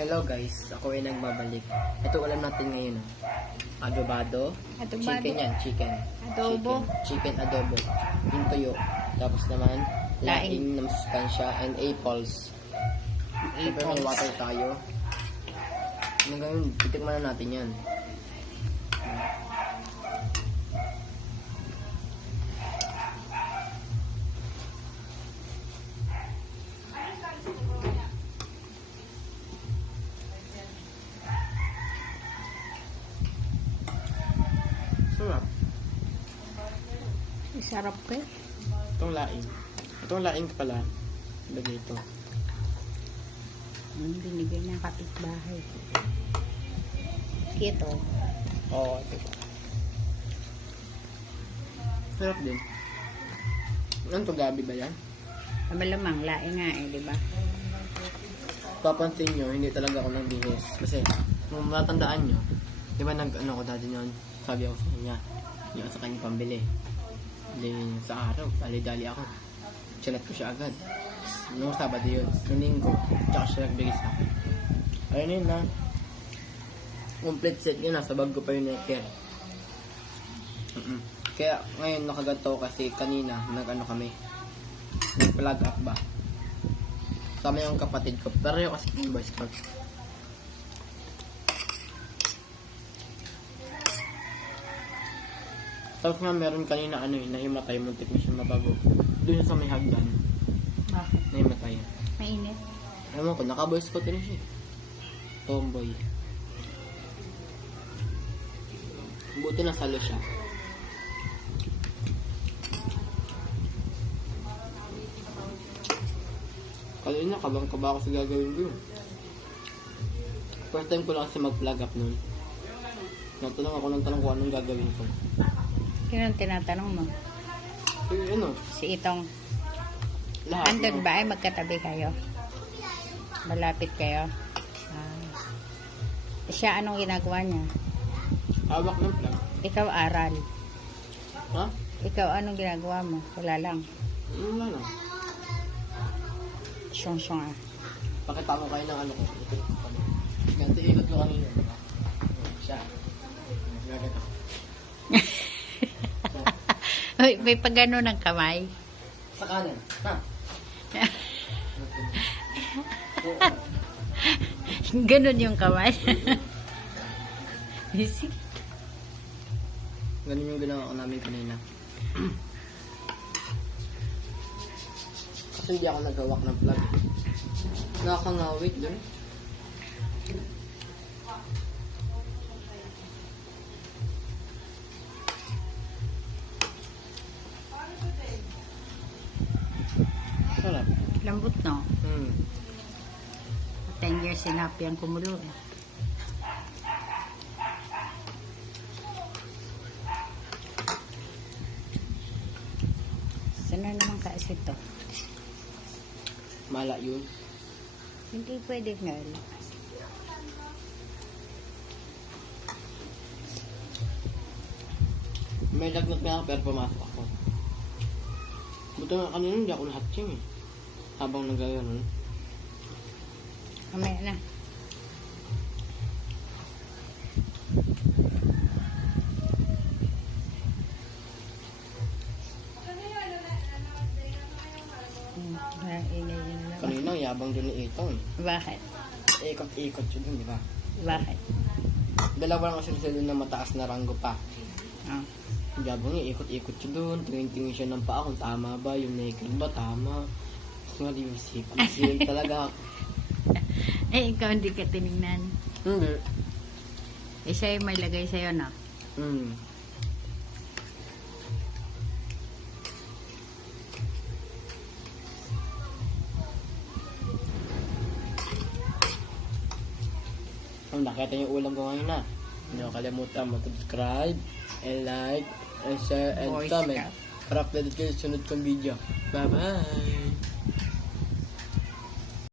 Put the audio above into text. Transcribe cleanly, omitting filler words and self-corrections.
Hello guys, ako ay nagbabalik. Ito ulam natin ngayon. Adobado. Chicken yan, chicken. Adobo. Chicken adobo. Yung tuyo. Tapos naman, laing ng sustansya and apples. Siyempre may water tayo. Ngayon, titikman na natin yan. Sarap. Sarap ka. Itong laing. Itong laing pala. Lagay ito. Binigay ng kapitbahay. Ito. Oo, ito. Sarap din. Ano to, gabi ba yan? Malamang, laing nga eh, di ba? Papansin nyo, hindi talaga ako nagbihis. Kasi, kung matandaan nyo, di ba nag-ano ko dati nyon, sabi ako sa kanya, hindi ako sa kanya pambili. Bili sa araw, dali-dali ako. Chinat ko siya agad. Noong Sabado yun, noong Linggo, tsaka siya nagbigay sa akin. Ayun yun na. Complete set yun, nasa bag ko pa yung necker. Kaya ngayon nakaganto kasi kanina nag-ano kami, nag-plug up ba. Sama yung kapatid ko, pero yung kasi yung Boy Scout. Tapos nga meron kanina ano yun, nahimatay, muntik na siya mabago. Doon sa may hagdan, Bakit? nahimatay. Mainit. Ewan ko, naka-Boy Scout rin siya. Tomboy. Buti na salo siya. Kanina, kabang-kaba ako sa gagawin ko. First time ko lang kasi mag-plug up nun. Natanong ako ng tanong kung anong gagawin ko. Yun ang tinatanong mo. Eh, ano? Si Itong. Lahat. Andun ba ay magkatabi kayo? Malapit kayo? Siya anong ginagawa niya? Hawak ng plug. Ikaw aral. Ha? Ikaw anong ginagawa mo? Wala lang. Wala lang. Syong-syong ah. Pakita ko kayo ng ano ko. Ganti ikot ko kanina. Siya. Gagat ako. Uy, may pagano ng kamay. Sa kanan. Ha? Ganon yung kamay. Sige. Ganun yung ginawa ko namin kanina. Kasi hindi ako nagawak ng plug. Nakakangawit dun. Sarap. Lambot no? 10 years sinapi ang kumulo eh. Sana naman kasi to. Mala yun. Hindi pwede nga. May lagnat nga ako pero pumasok ako. Buto nga kanina hindi ako nahatsing eh. Habang nagaganon. Mamaya na. Kanina yabang dun ni Itong eh. Bakit? Ikot-ikot siya dun, di ba? Bakit? Dalawa lang kasi sila dun na mataas na ranggo pa. Oh. Yabang niya, ikot-ikot siya dun. Tingin-tingin siya ng paa kung tama ba, yung naked ba, tama. Tapos nga di yung sipil talaga ako. Eh, ikaw hindi ka tinignan. Hindi. Eh, siya yung may lagay sa'yo, no? Kung nakita yung ulam ko ngayon na, hindi ko kalimutan mag-subscribe, and like, and share, and Boy comment. Scout. Para updated kayo sa sunod kong video. Bye-bye!